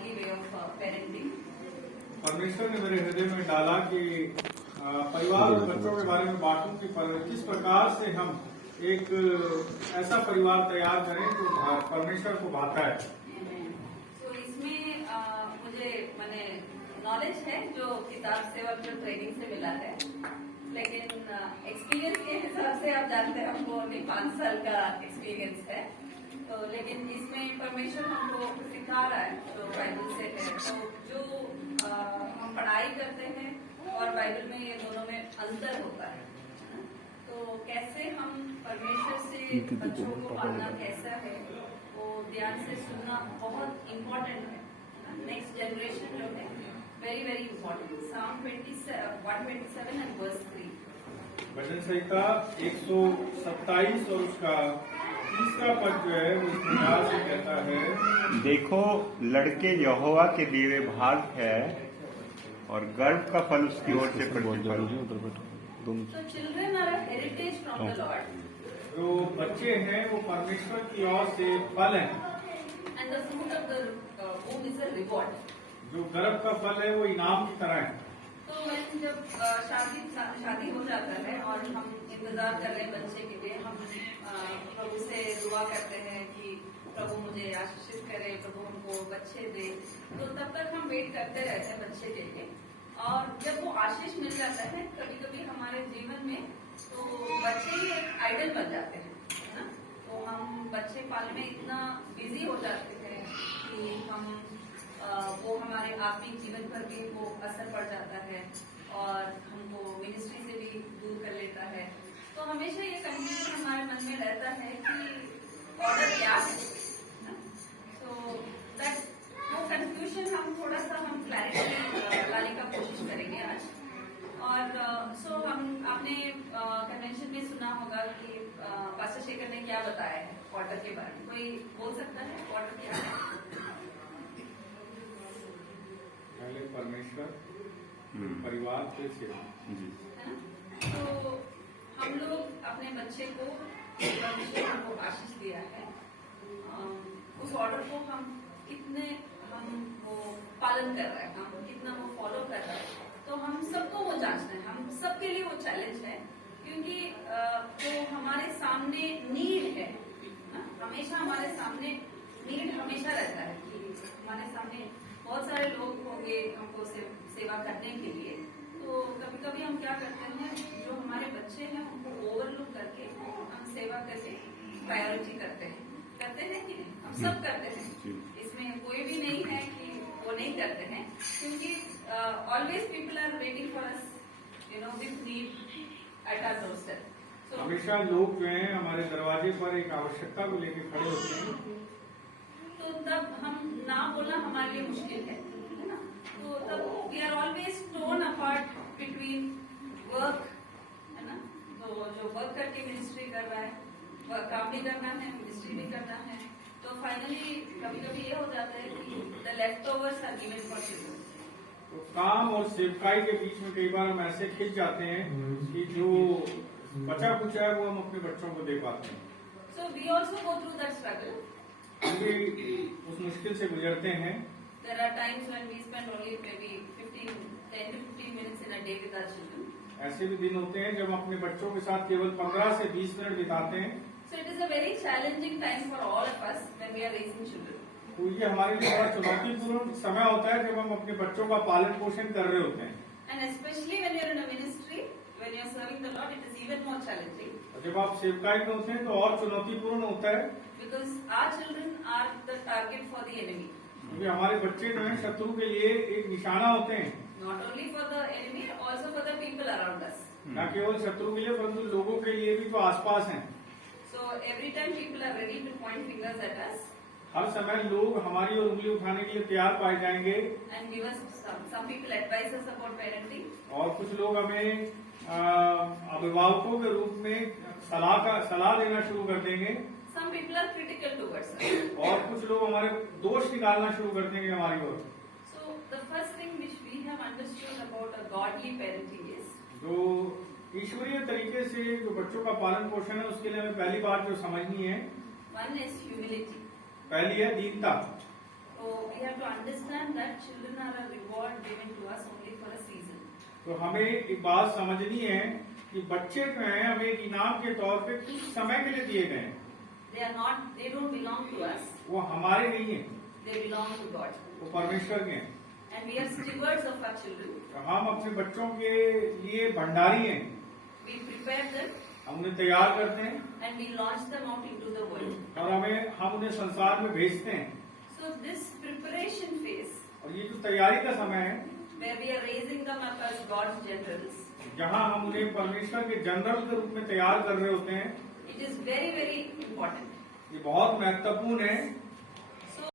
godly way of parenting. परमेश्वर ने मेरे हृदय में डाला कि परिवार और बच्चों के बारे में बातों की किस प्रकार से हम एक ऐसा परिवार तैयार करें जो परमेश्वर को भाता है। तो इसमें मुझे मैंने नॉलेज है जो किताब से और जो ट्रेनिंग से मिला है, लेकिन एक्सपीरियंस के हिसाब से आप जानते हैं हमको अभी 5 साल का एक्सपीरियंस है। तो लेकिन इसमें परमेश्वर हमको सिखा रहा है तो बाइबल से है। तो जो हम पढ़ाई करते हैं और बाइबल में ये दोनों में अंतर होता है। तो कैसे हम परमेश्वर से बच्चों को पालना कैसा है वो ध्यान से सुनना बहुत इम्पोर्टेंट है। नेक्स्ट जनरेशन जो है very very important. Psalm 127 and verse 3। भजन संहिता 127 और उसका 30वां पद जो है वो इस प्रकार से कहता है, देखो लड़के यहोवा के दिए भाग है और गर्भ का फल उसकी ओर से प्रतिफल। So children are a heritage from the Lord. जो बच्चे हैं वो परमेश्वर की ओर से फल हैं। And the fruit of the womb is a reward. जो गर्भ का फल है वो इनाम की तरह है। तो when जब शादी हो जाता है और हम इंतजार कर रहे हैं बच्चे के लिए, हम प्रभु से दुआ करते हैं कि प्रभु मुझे आशीषित करे, प्रभु हमको बच्चे दे। तो तब तक हम वेट करते रहते हैं बच्चे के लिए। और जब वो आशीष मिल जाता है कभी कभी हमारे जीवन में, तो बच्चे ही एक आइडल बन जाते हैं, है ना। तो हम बच्चे पालने में इतना बिजी हो जाते हैं कि हम वो हमारे आत्मिक जीवन पर भी वो असर पड़ जाता है और हमको मिनिस्ट्री से भी दूर कर लेता है। तो हमेशा ये कंफ्यूजन हमारे मन में रहता है कि ऑर्डर क्या है। तो दैट वो कंफ्यूजन हम थोड़ा सा हम क्लैरिटी लाने का कोशिश करेंगे आज। और सो हम आपने कन्वेंशन में सुना होगा कि पास्टर शेखर ने क्या बताया है ऑर्डर के बारे में। कोई बोल सकता है ऑर्डर क्या है? पहले परमेश्वर, परिवार के सेवा। है ना। तो हम लोग अपने बच्चे को परमेश्वर हमको आशीष दिया है, उस ऑर्डर को हम कितने वो पालन कर रहे हैं, हम कितना वो फॉलो कर रहे हैं। तो हम सबको वो जांचना है, हम सबके लिए वो चैलेंज है, क्योंकि जो हमारे सामने नीड है ना, हमेशा हमारे सामने नीड हमेशा रहता है कि हमारे सामने बहुत सारे लोग होंगे हमको सेवा करने के लिए। तो कभी कभी हम क्या करते हैं, जो हमारे बच्चे हैं उनको ओवरलुक करके हम सेवा करके प्रायोरिटी करते हैं कि नहीं? हम सब करते हैं, इसमें कोई भी नहीं है कि वो नहीं करते हैं, क्योंकि always people are waiting for us, you know, with need at our doorstep. हमेशा लोग जो हैं हमारे दरवाजे पर एक आवश्यकता को लेकर खड़े होते हैं। तो तब हम ना बोलना हमारे लिए मुश्किल है ना। तो तब we are always torn apart between work, है ना। तो जो वर्क करके मिनिस्ट्री कर रहा है, काम भी करना है, मिनिस्ट्री भी करना है। तो फाइनली कभी कभी ये हो जाता है कि the leftovers are given for children. तो काम और सेवकाई के बीच में कई बार हम ऐसे खिंच जाते हैं कि जो बचा कुचा है वो हम अपने बच्चों को दे पाते हैं। So we also go through that struggle. हम भी उस मुश्किल से गुजरते हैं। There are times when we spend only maybe 10 to 15 minutes in a day with our children. ऐसे भी दिन होते हैं जब हम अपने बच्चों के साथ केवल 15 से 20 मिनट बिताते हैं। So it is a very challenging time for all of us when we are raising children. तो ये हमारे लिए बड़ा चुनौतीपूर्ण समय होता है जब हम अपने बच्चों का पालन पोषण कर रहे होते हैं। And especially when you are in a ministry, when you are serving the Lord, it is even more challenging. और जब आप सेवकाई में होते हैं तो और चुनौतीपूर्ण होता है, Because our children are the target for the enemy. क्योंकि हमारे बच्चे जो हैं शत्रु के लिए एक निशाना होते हैं। Not only for the enemy, also for the people around us. न केवल शत्रु के लिए परंतु लोगों के लिए भी जो आसपास हैं। So every time people are ready to point fingers at us. हर समय लोग हमारी ओर उंगली उठाने के लिए तैयार पाए जाएंगे। And give us some people advise us about parenting. और कुछ लोग हमें अभिभावकों के रूप में सलाह देना शुरू कर देंगे। Some people are critical towards us. और कुछ लोग हमारे दोष निकालना शुरू कर देंगे हमारी ओर। So the first thing which we have understood about a godly parenting is जो ईश्वरीय तरीके से जो बच्चों का पालन पोषण है उसके लिए हमें पहली बात जो समझनी है, one is humility. पहली है दीनता। So we have to understand that children are a reward given to us only for a season. तो हमें एक बात समझनी है कि बच्चे जो हैं हमें एक इनाम के तौर पे कुछ समय के लिए दिए गए हैं। They don't belong to us. वो हमारे नहीं हैं, They belong to God. वो परमेश्वर के हैं। And we are stewards of our children. तो हम अपने बच्चों के लिए भंडारी हैं। We prepare them हम उन्हें तैयार करते हैं and we launch them out into the world. और हम उन्हें संसार में भेजते हैं। So this preparation phase, और ये जो तैयारी का समय है, where we are raising them up as God's generals, जहाँ हम उन्हें परमेश्वर के जनरल के रूप में तैयार कर रहे होते हैं, it is very, very important. ये बहुत महत्वपूर्ण है